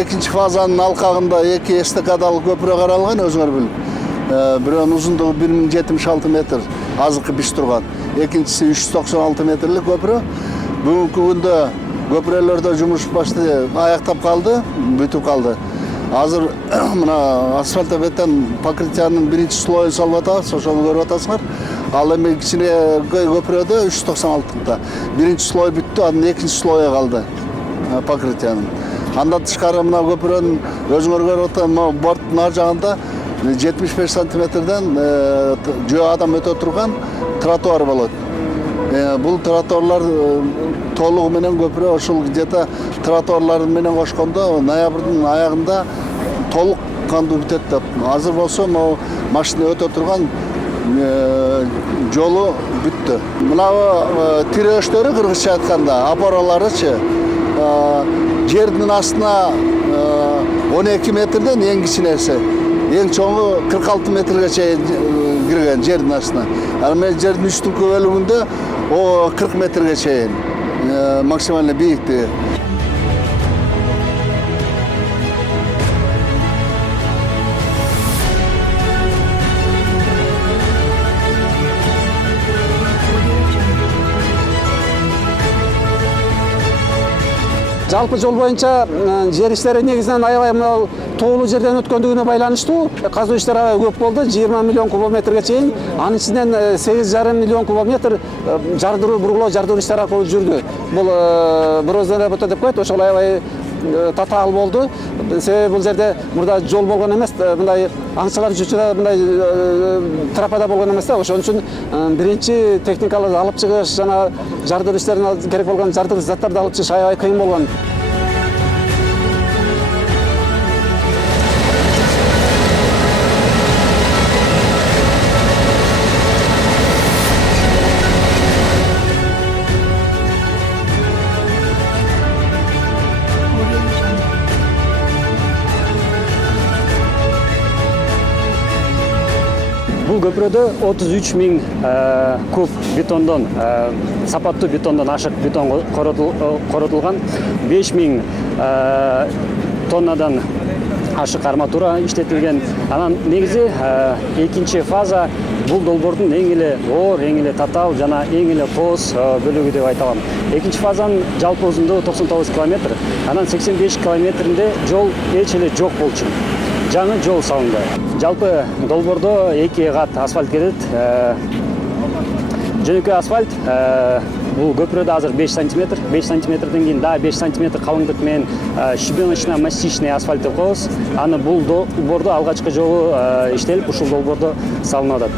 экинчи фазанын алкагында 2 эстакадалык көпүрө каралган, өзүңөр билип. Бирөөнүн узундугу 1076 метр, азыркы биш турган. Экинчиси 396 метрлик көпүрө. Бүгүнкү күндө көпүрөлөрдө жумуш аяктап калды, бүтүп калды. Азыр мына асфальтобетон покрытиянын биринчи слоюн салып атабыз, ошону көрүп атасыңар. Ал эми кичине көпүрөдө 396-та. Биринчи слой бүттү, анын экинчи слою калды покрытиянын. Андан тышкары мына көпүрөнүн өзүңөр көрүп атасыңар, борттун ар жагында 75 сантиметрден жөө адам өтө турган тротуар болот. Бул тротуарлар толугу менен көпүрө ошол где-то тротуарлар менен кошкондо ноябрдын аягында толук кандуу бүтөт деп. Азыр болсо могу машина өтө турган жолу бүттү. Мына тирөөчтөрү кыргызча айтканда, опораларычы жердин астына 12 метрден эң кичинеси, эң чоңу 46 метрге чейин кирген жердин астына. Ал эми жердин үстүнкү бөлүгүндө 40 метрге чейин максималдуу бийиктиги. Жалпы жол боюнча жер иштери негизинен аябай тоолуу жерден өткөндүгүнө байланыштуу. Казуу иштери көп болду, 20 миллион кубометрге чейин. Анын ичинен 8,5 миллион кубометр жардыруу, бургулоо, жардыруу иштери аркылуу жүрдү. Бул бирөөздөр работа деп коет, ошол аябай татаал болду. Себеби бул жерде мурда жол болгон эмес, мындай аңчылар жүрчү, мындай тропада болгон эмес да. Ошон үчүн биринчи техникаларды алып чыгыш жана жардыруу иштерине керек болгон жардыруу заттарды алып чыгыш аябай кыйын болгон. Бул көпүрөдө 33 миң куб бетондон, сапаттуу бетондон ашык бетон коротулган, 5 миң тоннадан ашык арматура иштетилген. Анан негизи экинчи фаза бул долбоордун эң эле оор, эң эле татаал жана эң эле кооз бөлүгү деп айта алам. Экинчи фазанын жалпы узундугу 99 километр, анан 85 километринде жол эч эле жок болчу. Жаңы жол салынды. Жалпы долбоордо 2 кат асфальт кетет. Жөнөкөй асфальт бул көпүрөдө азыр 5 сантиметр, 5 сантиметрден кийин дагы 5 сантиметр калыңдык менен щебеночно-мастичный асфальт деп коебуз. Аны бул долбоордо алгачкы жолу иштелип, ушул долбоордо салынып атат.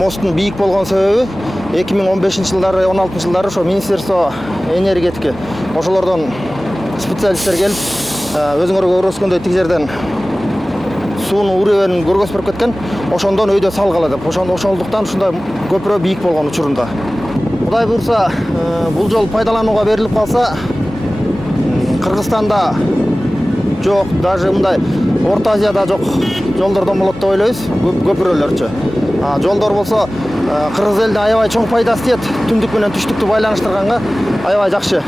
Мосттун бийик болгон себеби 2015-жылдары, 16-жылдары ошо Министерство энергетики ошолордон специалисттер келип, өзүңөргө көрсөткөндөй тиг жерден суунун уребенин көргөзүп берип кеткен. Ошондон өйдө салгыла деп. Ошондуктан ушундай көпүрө бийик болгон учурунда. Кудай буйрса, бул жол пайдаланууга берилип калса, Кыргызстанда жок, даже мындай Орто Азияда жок жолдордон болот деп ойлойбуз, көпүрөлөрчү. Жолдор болсо кыргыз элине аябай чоң пайдасы тиет. Түндүк менен түштүктү байланыштырганга аябай жакшы.